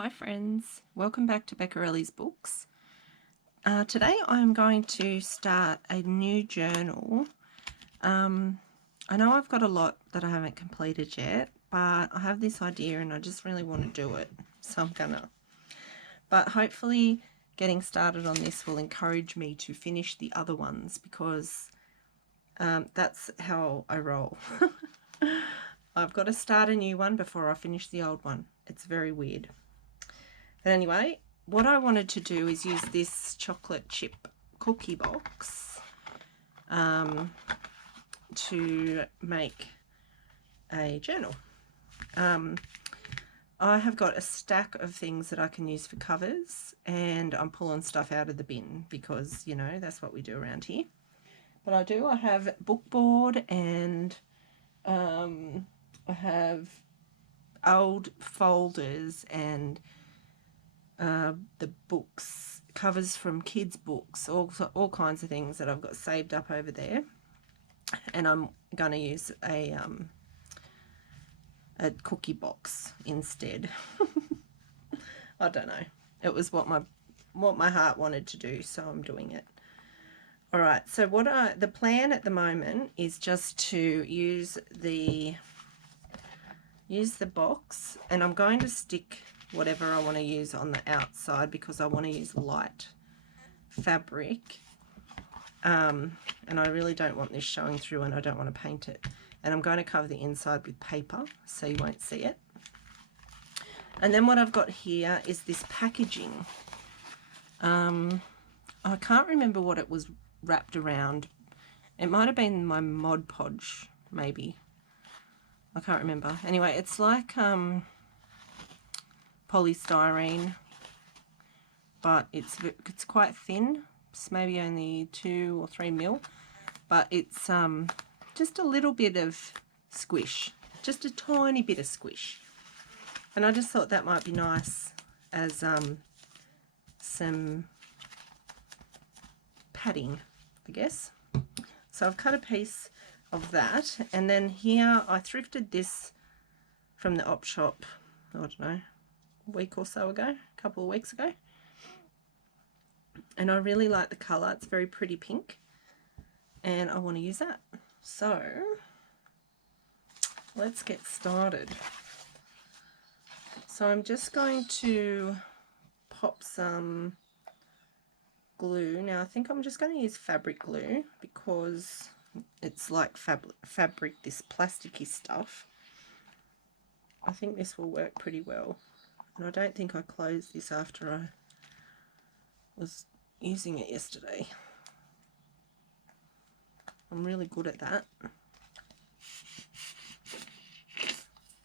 Hi friends, welcome back to Beccarelli's Books. Today I'm going to start a new journal. I know I've got a lot that I haven't completed yet, but I have this idea and I just really want to do it, so I'm gonna. But hopefully getting started on this will encourage me to finish the other ones because that's how I roll. I've got to start a new one before I finish the old one. It's very weird. But anyway, what I wanted to do is use this chocolate chip cookie box to make a journal. I have got a stack of things that I can use for covers, and I'm pulling stuff out of the bin because, you know, that's what we do around here. But I have bookboard, and I have old folders and the books, covers from kids' books, all kinds of things that I've got saved up over there. And I'm going to use a cookie box instead. I don't know. It was what my heart wanted to do, so I'm doing it. All right. So the plan at the moment is just to use the box, and I'm going to stick whatever I want to use on the outside because I want to use light fabric, and I really don't want this showing through, and I don't want to paint it. And I'm going to cover the inside with paper so you won't see it. And then what I've got here is this packaging. I can't remember what it was wrapped around. It might have been my Mod Podge, maybe. I can't remember. Anyway, it's like polystyrene, but it's quite thin. It's maybe only 2 or 3 mil, but it's just a little bit of squish, just a tiny bit of squish. And I just thought that might be nice as some padding, I guess. So I've cut a piece of that, and then here I thrifted this from the op shop, I don't know, a week or so ago, a couple of weeks ago, and I really like the colour. It's very pretty pink, and I want to use that. So let's get started. So I'm just going to pop some glue. Now I think I'm just going to use fabric glue because it's like fabric, this plasticky stuff. I think this will work pretty well. And I don't think I closed this after I was using it yesterday. I'm really good at that.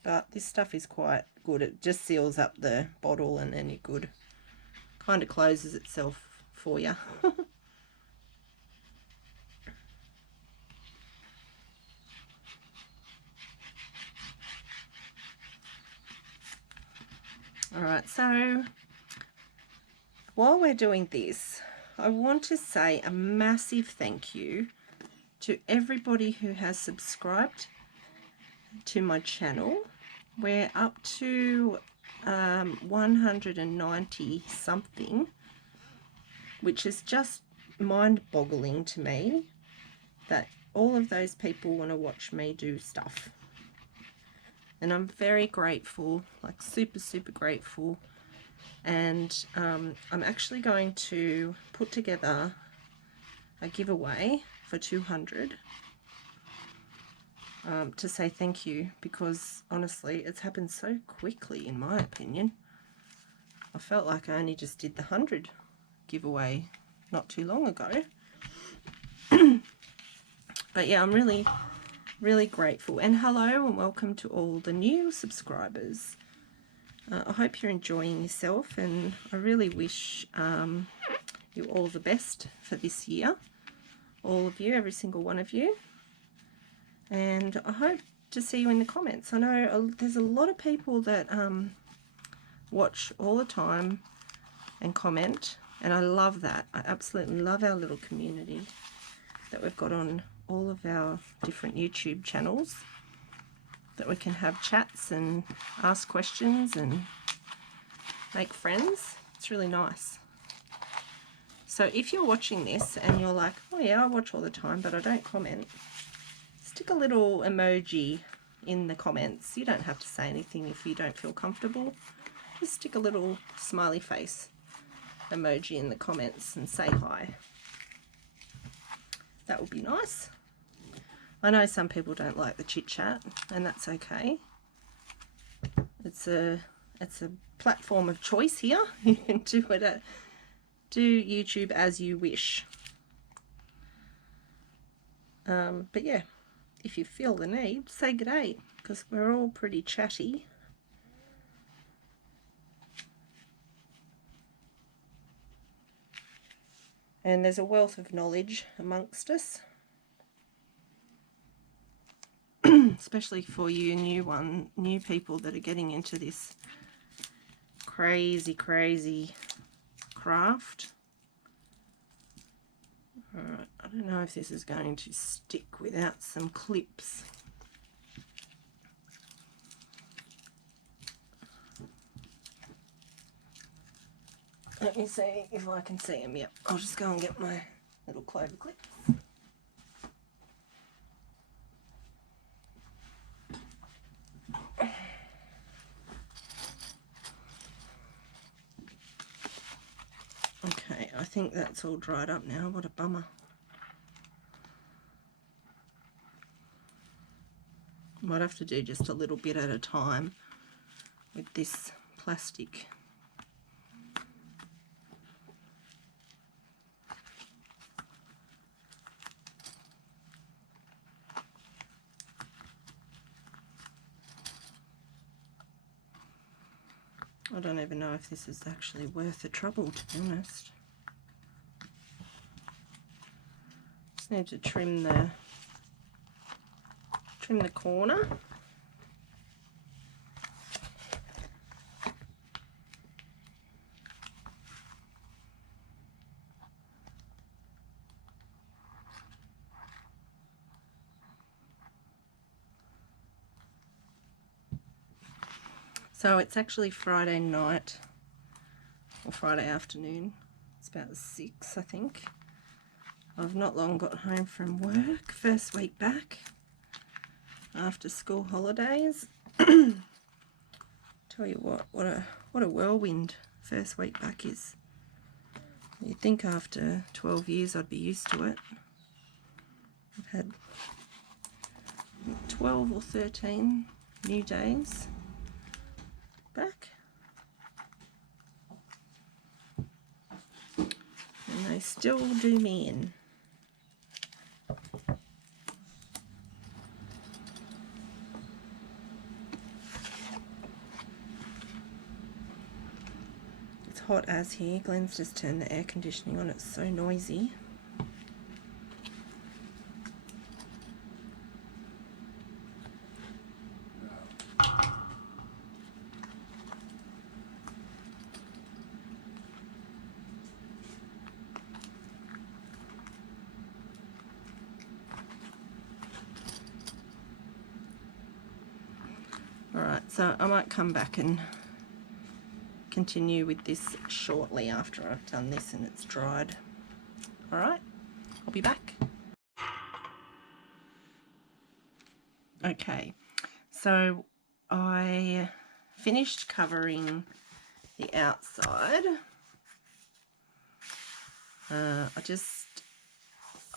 But this stuff is quite good. It just seals up the bottle and then you're good. Kind of closes itself for you. Alright, so while we're doing this, I want to say a massive thank you to everybody who has subscribed to my channel. We're up to 190 something, which is just mind-boggling to me that all of those people want to watch me do stuff. And I'm very grateful, like super grateful. And I'm actually going to put together a giveaway for 200 to say thank you, because honestly it's happened so quickly in my opinion. I felt like I only just did the 100 giveaway not too long ago. But yeah, I'm really grateful, and hello and welcome to all the new subscribers. I hope you're enjoying yourself, and I really wish you all the best for this year, all of you, every single one of you, and I hope to see you in the comments. I know there's a lot of people that watch all the time and comment, and I love that. I absolutely love our little community that we've got on all of our different YouTube channels, that we can have chats and ask questions and make friends. It's really nice. So if you're watching this and you're like, oh yeah, I watch all the time, but I don't comment, stick a little emoji in the comments. You don't have to say anything if you don't feel comfortable. Just stick a little smiley face emoji in the comments and say hi. That would be nice. I know some people don't like the chit chat, and that's okay. It's a platform of choice here. You can do YouTube as you wish. But yeah, if you feel the need, say g'day, because we're all pretty chatty. And there's a wealth of knowledge amongst us. Especially for you new people that are getting into this crazy craft. Alright, I don't know if this is going to stick without some clips. Let me see if I can see them. Yep, I'll just go and get my little clover clips. Okay, I think that's all dried up now. What a bummer. Might have to do just a little bit at a time with this plastic. I don't even know if this is actually worth the trouble, to be honest. Just need to trim the corner. So it's actually Friday night or Friday afternoon. It's about 6, I think. I've not long got home from work, first week back after school holidays. Tell you what a whirlwind first week back is. You'd think after 12 years I'd be used to it. I've had 12 or 13 new days back, and they still do me in. It's hot as here. Glenn's just turned the air conditioning on. It's so noisy. Alright, so I might come back and continue with this shortly after I've done this and it's dried. Alright, I'll be back. Okay, so I finished covering the outside. I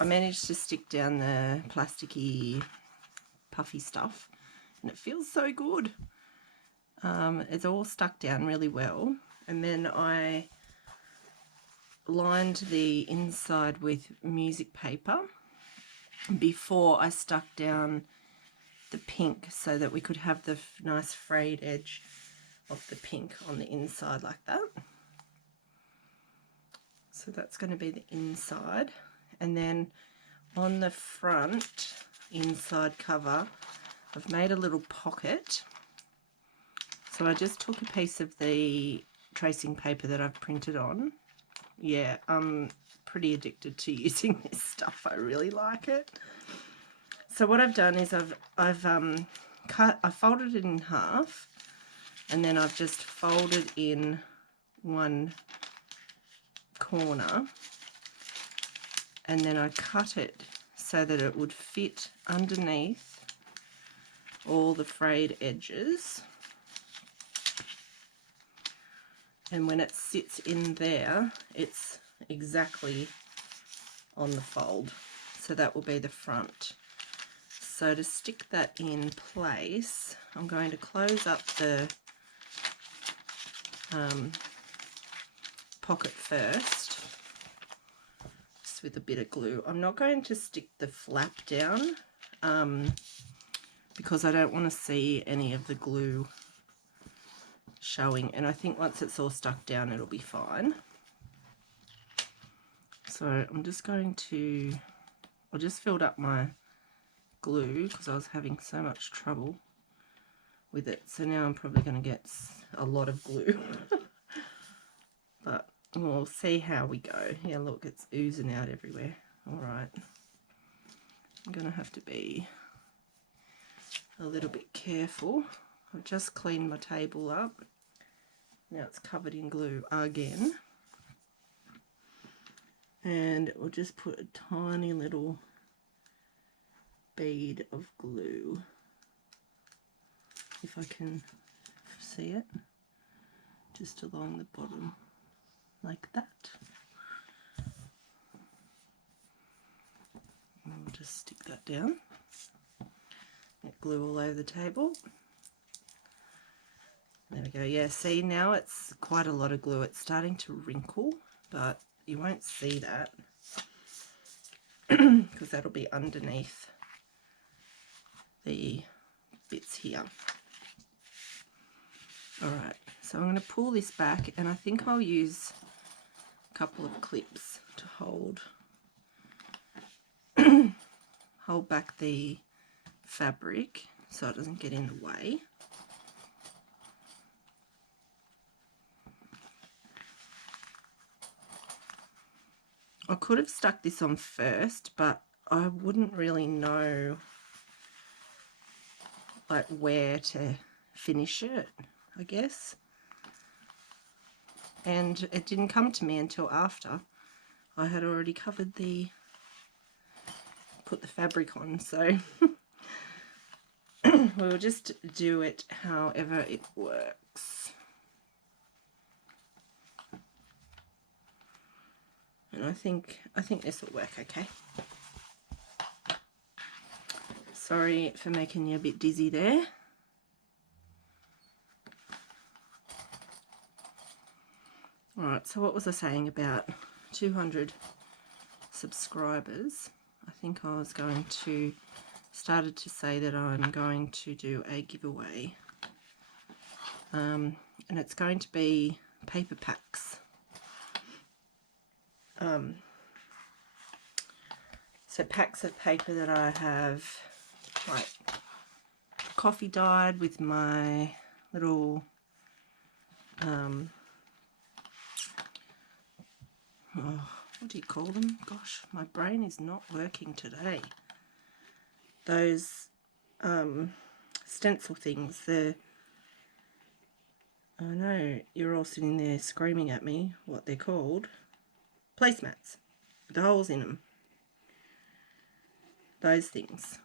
managed to stick down the plasticky puffy stuff, and it feels so good. It's all stuck down really well, and then I lined the inside with music paper before I stuck down the pink so that we could have the nice frayed edge of the pink on the inside like that. So that's going to be the inside, and then on the front inside cover I've made a little pocket. So I just took a piece of the tracing paper that I've printed on. Yeah, I'm pretty addicted to using this stuff. I really like it. So what I've done is I folded it in half, and then I've just folded in one corner, and then I cut it so that it would fit underneath all the frayed edges. And when it sits in there, it's exactly on the fold. So that will be the front. So to stick that in place, I'm going to close up the pocket first, just with a bit of glue. I'm not going to stick the flap down because I don't want to see any of the glue showing, and I think once it's all stuck down it'll be fine. So I'm just going to, I just filled up my glue because I was having so much trouble with it, so now I'm probably going to get a lot of glue. But we'll see how we go. Yeah, look, it's oozing out everywhere. All right, I'm going to have to be a little bit careful. I've just cleaned my table up. Now it's covered in glue again. And we'll just put a tiny little bead of glue, if I can see it, just along the bottom like that. And we'll just stick that down. Get glue all over the table. There we go. Yeah, see, now it's quite a lot of glue. It's starting to wrinkle, but you won't see that because that'll be underneath the bits here. Alright, so I'm going to pull this back, and I think I'll use a couple of clips to hold back the fabric so it doesn't get in the way. I could have stuck this on first, but I wouldn't really know like where to finish it, I guess. And it didn't come to me until after I had already put the fabric on, so we'll just do it however it works. And I think this will work okay. Sorry for making you a bit dizzy there. Alright, so what was I saying about 200 subscribers? I think I was going to, started to say that I'm going to do a giveaway. And it's going to be paper packs. So packs of paper that I have like coffee dyed with my little what do you call them? Gosh, my brain is not working today. Those stencil things, I know you're all sitting there screaming at me what they're called. Placemats with the holes in them. Those things.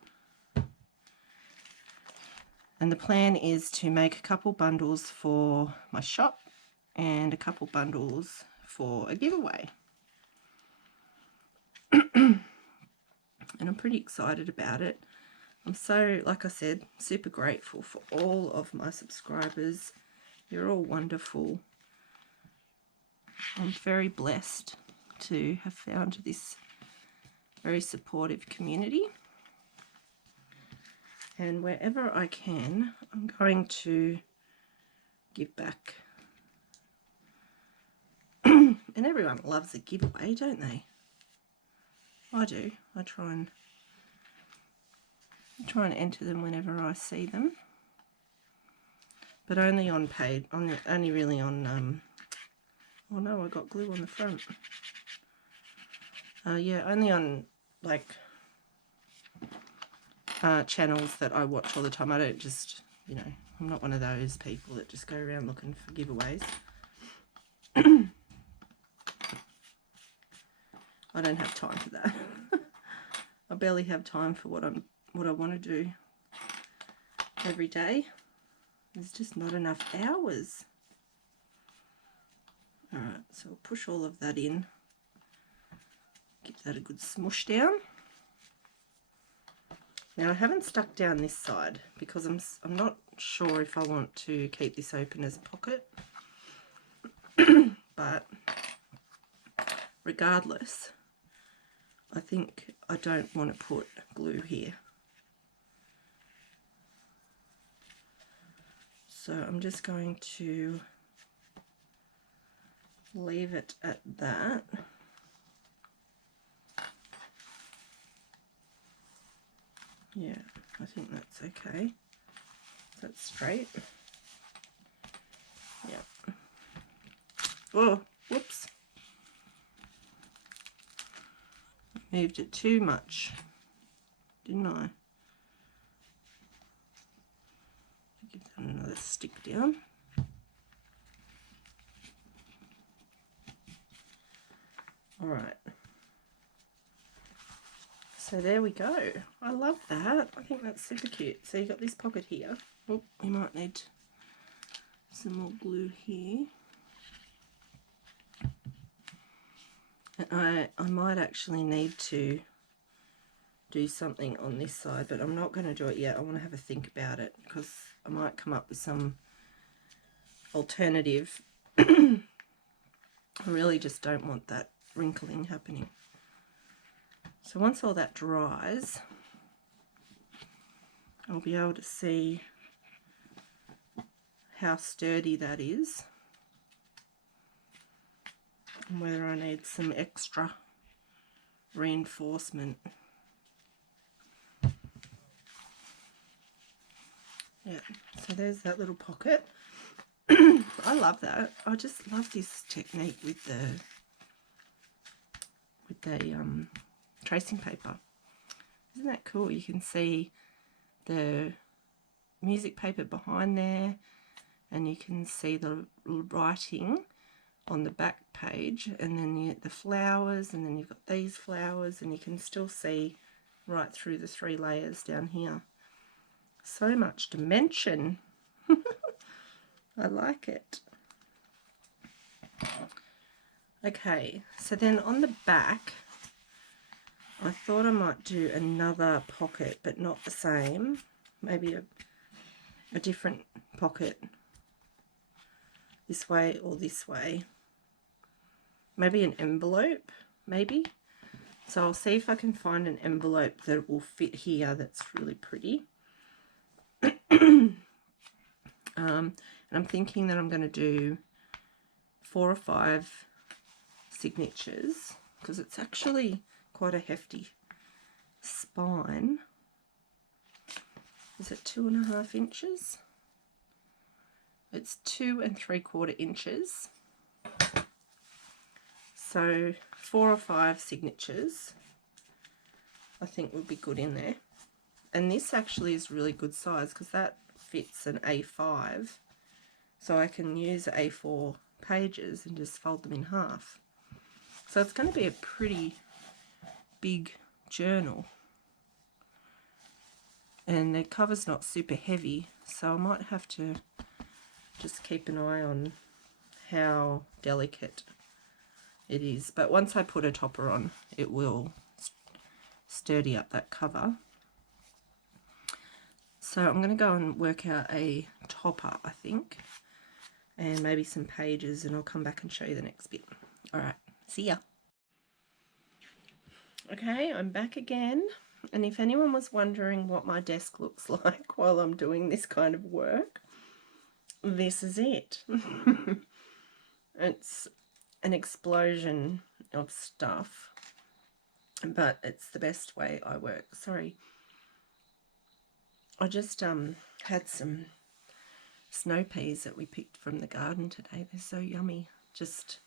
And the plan is to make a couple bundles for my shop and a couple bundles for a giveaway. And I'm pretty excited about it. I'm so, like I said, super grateful for all of my subscribers. You're all wonderful. I'm very blessed to have found this very supportive community. And wherever I can, I'm going to give back. And everyone loves a giveaway, don't they? I do. I try and enter them whenever I see them, but only on paid. Only really on. Oh no, I got glue on the front. Yeah, only on like channels that I watch all the time. I don't just, you know, I'm not one of those people that just go around looking for giveaways. I don't have time for that. I barely have time for what I want to do every day. There's just not enough hours. Alright, so I'll push all of that in. Give that a good smush down. Now I haven't stuck down this side because I'm not sure if I want to keep this open as a pocket. But regardless, I think I don't want to put glue here. So I'm just going to leave it at that. Yeah, I think that's okay. That's straight. Yeah. Oh, whoops. Moved it too much, didn't I? Give that another stick down. All right. So there we go. I love that. I think that's super cute. So you got this pocket here. Oh, you might need some more glue here. And I might actually need to do something on this side, but I'm not going to do it yet. I want to have a think about it because I might come up with some alternative. I really just don't want that wrinkling happening. So once all that dries, I'll be able to see how sturdy that is and whether I need some extra reinforcement. Yeah, so there's that little pocket. I love that. I just love this technique with the tracing paper. Isn't that cool? You can see the music paper behind there, and you can see the writing on the back page, and then the flowers, and then you've got these flowers, and you can still see right through the 3 layers down here. So much dimension. I like it. Okay, so then on the back, I thought I might do another pocket, but not the same. Maybe a different pocket this way or this way. Maybe an envelope, maybe. So I'll see if I can find an envelope that will fit here that's really pretty. And I'm thinking that I'm going to do 4 or 5 signatures because it's actually quite a hefty spine. Is it 2.5 inches? It's 2 3/4 inches. So 4 or 5 signatures I think would be good in there. And this actually is really good size because that fits an A5. So I can use A4 pages and just fold them in half. So it's going to be a pretty big journal. And the cover's not super heavy, so I might have to just keep an eye on how delicate it is. But once I put a topper on, it will sturdy up that cover. So I'm going to go and work out a topper, I think, and maybe some pages, and I'll come back and show you the next bit. Alright, see ya. Okay, I'm back again, and if anyone was wondering what my desk looks like while I'm doing this kind of work, this is it. It's an explosion of stuff, but it's the best way I work. Sorry, I just had some snow peas that we picked from the garden today. They're so yummy. Just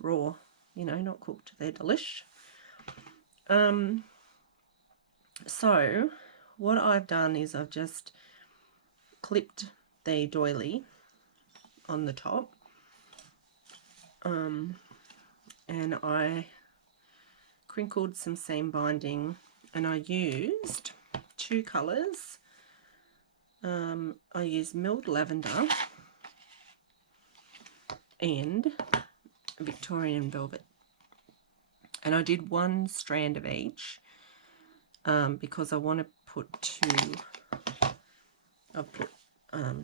raw, you know, not cooked. They're delish. So what I've done is I've just clipped the doily on the top, and I crinkled some seam binding, and I used two colours. I used milled lavender and Victorian velvet, and I did one strand of each because I want to put two. I've put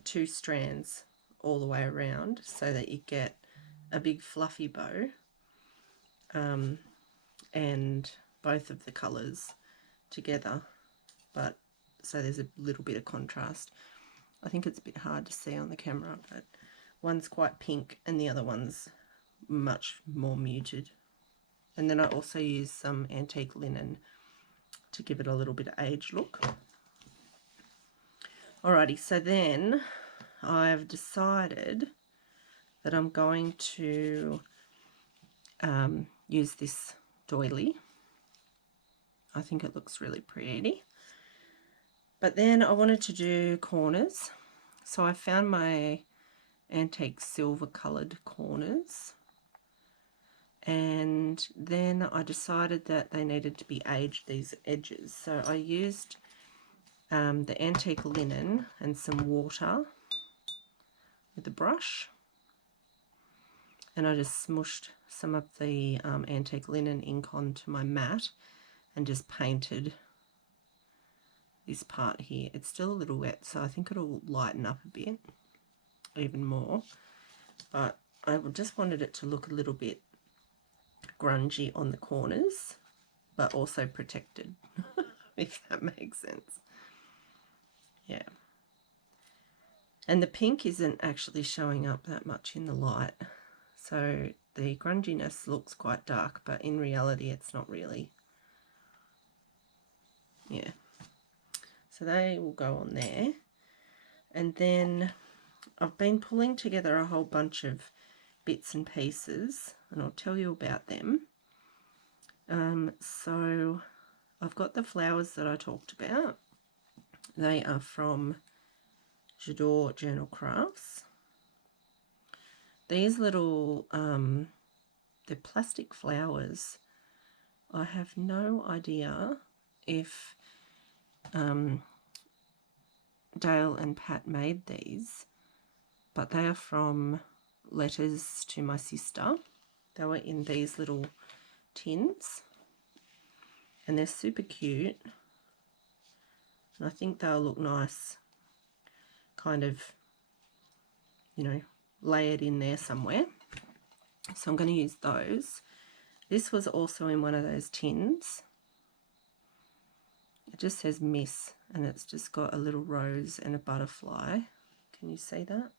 two strands all the way around so that you get a big fluffy bow, and both of the colours together, but so there's a little bit of contrast. I think it's a bit hard to see on the camera, but one's quite pink and the other one's much more muted. And then I also used some antique linen to give it a little bit of age look. Alrighty, so then I've decided that I'm going to use this doily. I think it looks really pretty. But then I wanted to do corners, so I found my antique silver coloured corners, and then I decided that they needed to be aged, these edges. So I used the antique linen and some water with a brush, and I just smushed some of the antique linen ink onto my mat and just painted this part here. It's still a little wet, so I think it'll lighten up a bit even more, but I just wanted it to look a little bit grungy on the corners, but also protected, if that makes sense. Yeah. And the pink isn't actually showing up that much in the light, so the grunginess looks quite dark, but in reality it's not really. Yeah. So they will go on there. And then I've been pulling together a whole bunch of bits and pieces, and I'll tell you about them. So I've got the flowers that I talked about. They are from J'adore Journal Crafts. These little, they're plastic flowers. I have no idea if Dale and Pat made these, but they are from Letters to My Sister. They were in these little tins, and they're super cute, and I think they'll look nice kind of, you know, layered in there somewhere. So I'm going to use those. This was also in one of those tins. It just says Miss, and it's just got a little rose and a butterfly. Can you see that?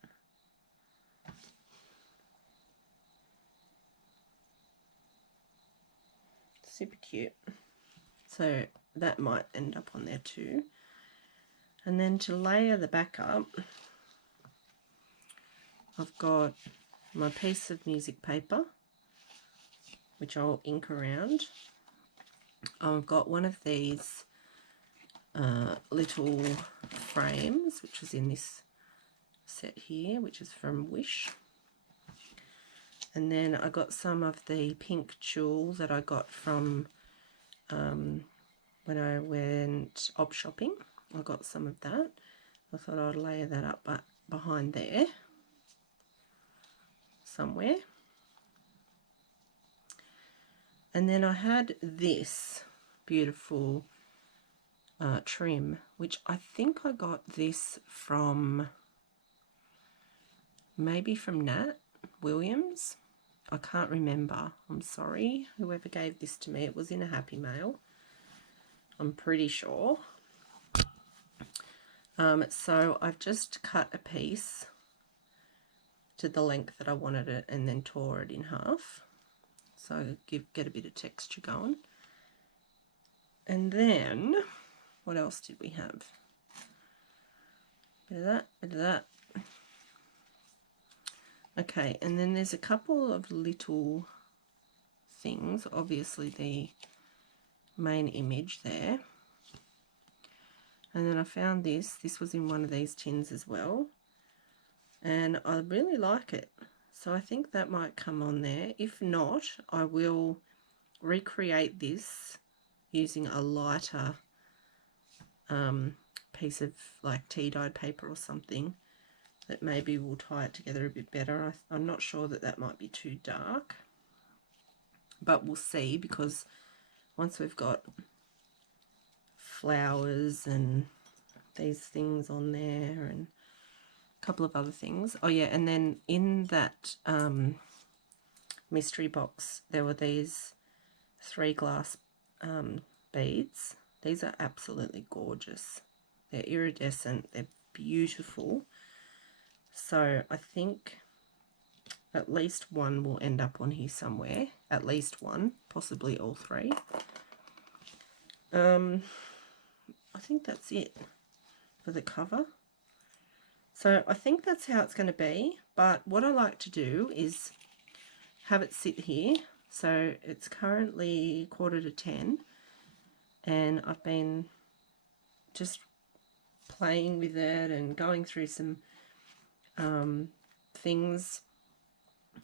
Super cute. So that might end up on there too. And then to layer the back up, I've got my piece of music paper, which I'll ink around. I've got one of these little frames, which is in this set here, which is from Wish. And then I got some of the pink tulle that I got from when I went op shopping. I got some of that. I thought I'd layer that up behind there somewhere. And then I had this beautiful trim, which I think I got this from, maybe from Nat Williams. I can't remember. I'm sorry, whoever gave this to me. It was in a Happy Mail, I'm pretty sure. So I've just cut a piece to the length that I wanted it and then tore it in half, so get a bit of texture going. And then what else did we have? Bit of that, bit of that. Okay, and then there's a couple of little things. Obviously the main image there. And then I found this. This was in one of these tins as well. And I really like it. So I think that might come on there. If not, I will recreate this using a lighter piece of like tea dyed paper or something that maybe will tie it together a bit better. I'm not sure that that might be too dark, but we'll see, because once we've got flowers and these things on there and a couple of other things. Oh yeah, and then in that mystery box there were these 3 glass beads. These are absolutely gorgeous. They're iridescent, they're beautiful. So I think at least one will end up on here somewhere. At least one, possibly all 3. I think that's it for the cover. So I think that's how it's going to be, but what I like to do is have it sit here. So it's currently 9:45 and I've been just playing with it and going through some things,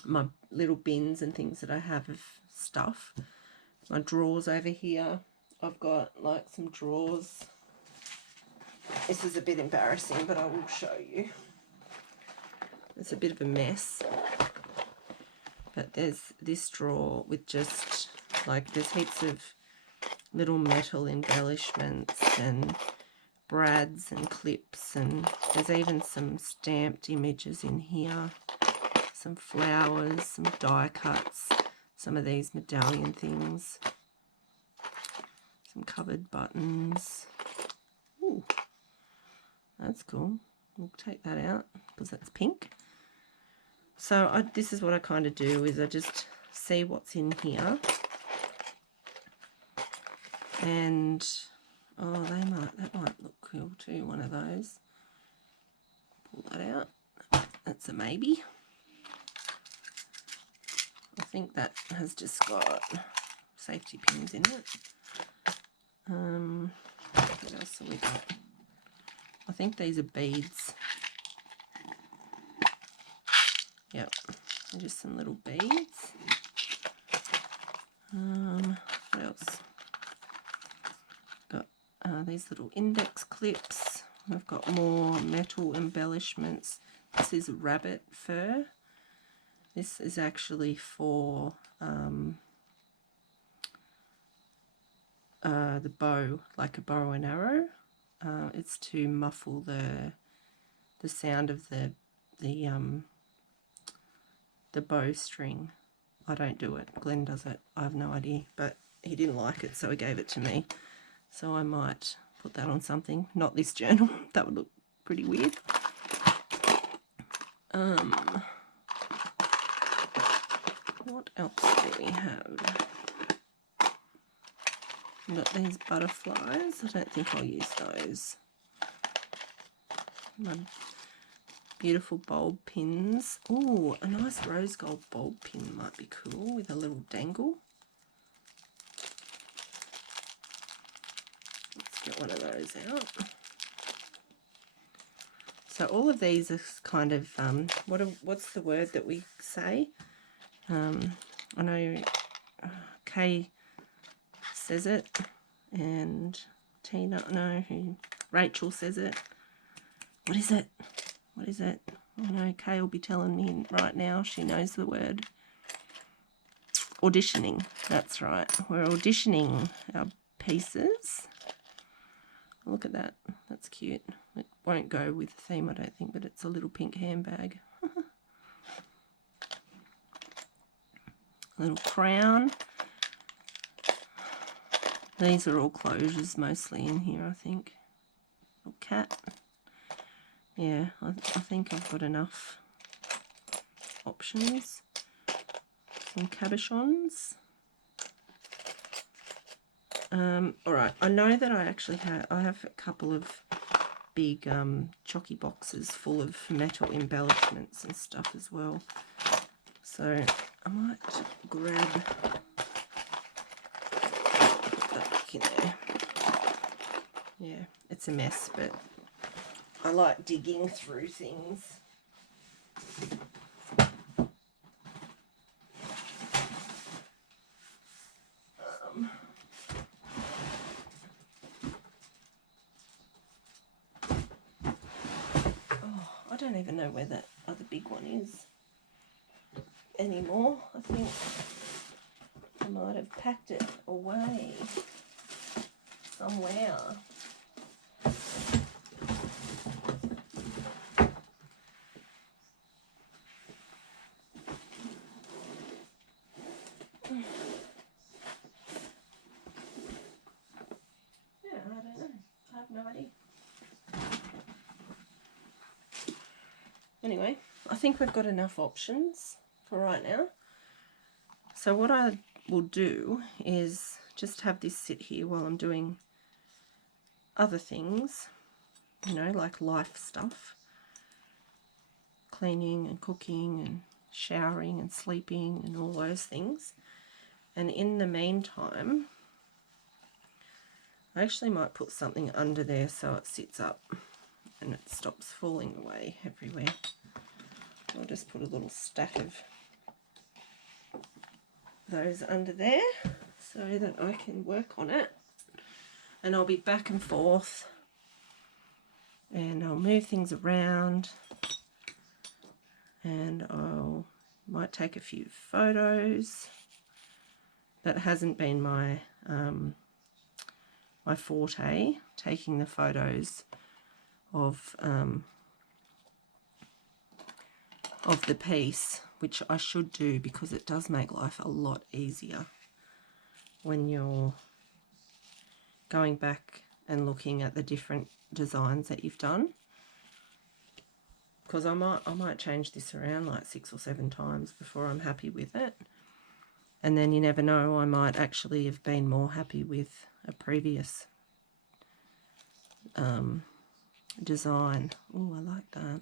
my little bins and things that I have of stuff. My drawers over here, I've got like some drawers. This is a bit embarrassing, but I will show you. It's a bit of a mess, but there's this drawer with just like, there's heaps of little metal embellishments and brads and clips, and there's even some stamped images in here, some flowers, some die cuts, some of these medallion things, some covered buttons. Ooh, that's cool. We'll take that out because that's pink. So this is what I kind of do, is I just see what's in here, and oh, that might look cool too, one of those. Pull that out. That's a maybe. I think that has just got safety pins in it. What else have we got? I think these are beads. Yep, just some little beads. What else? Got these little index clips. I've got more metal embellishments. This is rabbit fur. This is actually for the bow, like a bow and arrow. It's to muffle the sound of the bowstring. I don't do it. Glenn does it. I have no idea, but he didn't like it, so he gave it to me. So I might put that on something. Not this journal. That would look pretty weird. What else do we have? We've got these butterflies. I don't think I'll use those. My beautiful bulb pins. Oh, a nice rose gold bulb pin might be cool with a little dangle. Let's get one of those out. So all of these are kind of, what's the word that we say? I know Kay says it, and Tina, no, Rachel says it. What is it? What is it? I know Kay will be telling me right now. She knows the word. Auditioning. That's right. We're auditioning our pieces. Look at that. That's cute. It won't go with the theme, I don't think, but it's a little pink handbag. A little crown. These are all closures mostly in here, I think. Little cat. Yeah, I think I've got enough options. Some cabochons. Alright, I know that I actually have a couple of big chocky boxes full of metal embellishments and stuff as well. So I might grab that back in there. Yeah, it's a mess, but I like digging through things. don't even know where that other big one is anymore. I think I might have packed it away somewhere. Yeah, I don't know. I have no idea. Anyway, I think we've got enough options for right now. So what I will do is just have this sit here while I'm doing other things, you know, like life stuff. Cleaning and cooking and showering and sleeping and all those things. And in the meantime, I actually might put something under there so it sits up and it stops falling away everywhere. I'll just put a little stack of those under there so that I can work on it. And I'll be back and forth and I'll move things around and might take a few photos. That hasn't been my my forte, taking the photos of the piece, which I should do because it does make life a lot easier when you're going back and looking at the different designs that you've done. Because I might change this around like 6 or 7 times before I'm happy with it. And then you never know, I might actually have been more happy with a previous design. Oh, I like that.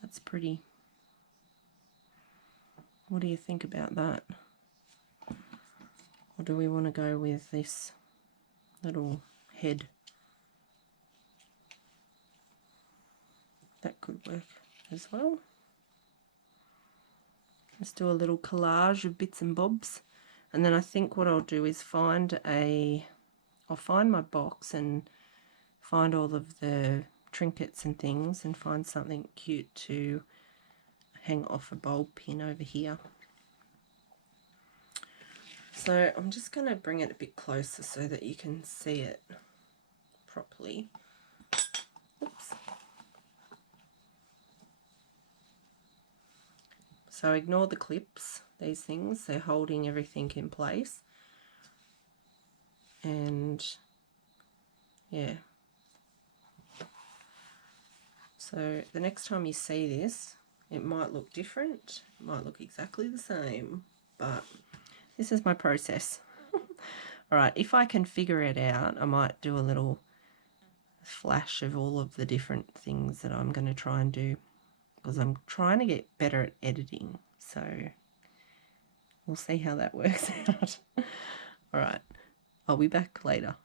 That's pretty. What do you think about that? Or do we want to go with this little head? That could work as well. Let's do a little collage of bits and bobs. And then I think what I'll do is I'll find my box and find all of the trinkets and things and find something cute to hang off a bulb pin over here. So I'm just going to bring it a bit closer so that you can see it properly. Oops. So ignore the clips, these things, they're holding everything in place. And yeah. So the next time you see this, it might look different, it might look exactly the same, but this is my process. Alright, if I can figure it out, I might do a little flash of all of the different things that I'm going to try and do, because I'm trying to get better at editing, so we'll see how that works out. Alright, I'll be back later.